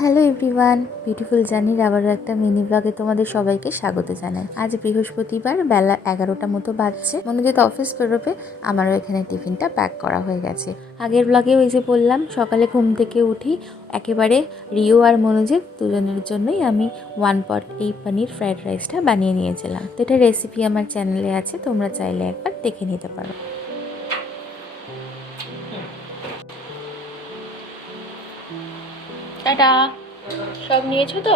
Hello everyone, beautiful জার্নির আবারও একটা মিনি ব্লগে তোমাদের সবাইকে স্বাগত জানাই। আজ বৃহস্পতিবার, বেলা 11টা মতো বাজছে। মনোজিৎ অফিস বেরোবে, আমারও এখানে টিফিনটা প্যাক করা হয়ে গেছে। আগের ব্লগে ওই যে বললাম, সকালে ঘুম থেকে উঠি একেবারে রিও আর মনোজিৎ দুজনের জন্যই আমি 1 পট এই পনির ফ্রাইড রাইসটা বানিয়ে নিয়েছিলাম। তো এটা রেসিপি আমার চ্যানেলে আছে, তোমরা চাইলে একবার দেখে নিতে পারো। টাটা, সব নিয়েছো তো?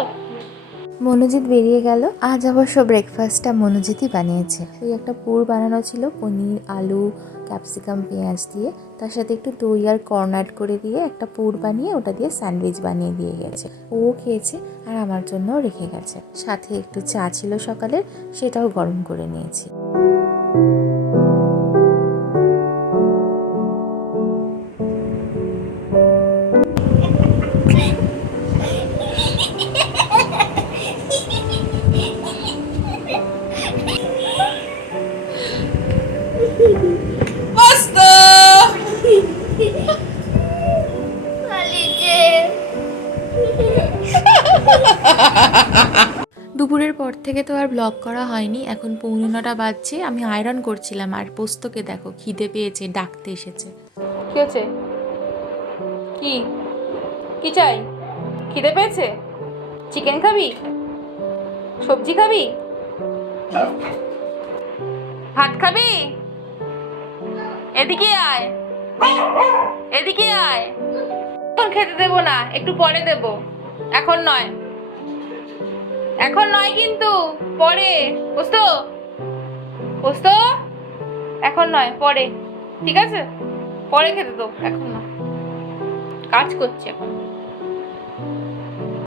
মনোজিৎ বেরিয়ে গেল। আজ অবশ্য ব্রেকফাস্টটা মনোজিৎই বানিয়েছে। ওই একটা পুর বানানো ছিল পনির, আলু, ক্যাপসিকাম, পেঁয়াজ দিয়ে, তার সাথে একটু দই আর কর্ন অ্যাড করে দিয়ে একটা পুর বানিয়ে ওটা দিয়ে স্যান্ডউইচ বানিয়ে দিয়ে গেছে। ও খেয়েছে আর আমার জন্যও রেখে গেছে। সাথে একটু চা ছিল সকালের, সেটাও গরম করে নিয়েছি। দুপুরের পর থেকে তো আর ব্লগ করা হয়নি। এখন 9:45 বাজছে। আমি আয়রন করছিলাম আর পোস্তকে দেখো খিদে পেয়েছে, ডাকতে এসেছে। কি হচ্ছে? কি কি চাই? খিদে পেয়েছে? চিকেন খাবি? সবজি খাবি? ভাত খাবি? এদিকে আয়, এদিকে আয়। এখন খেতে দেবো না, একটু পরে দেবো, এখন নয়, এখন নয় কিন্তু পরে। পোস্ত, পোস্ত এখন নয়, পরে, ঠিক আছে? পরে খেতে দেবো, এখন না, কাজ করছি এখন।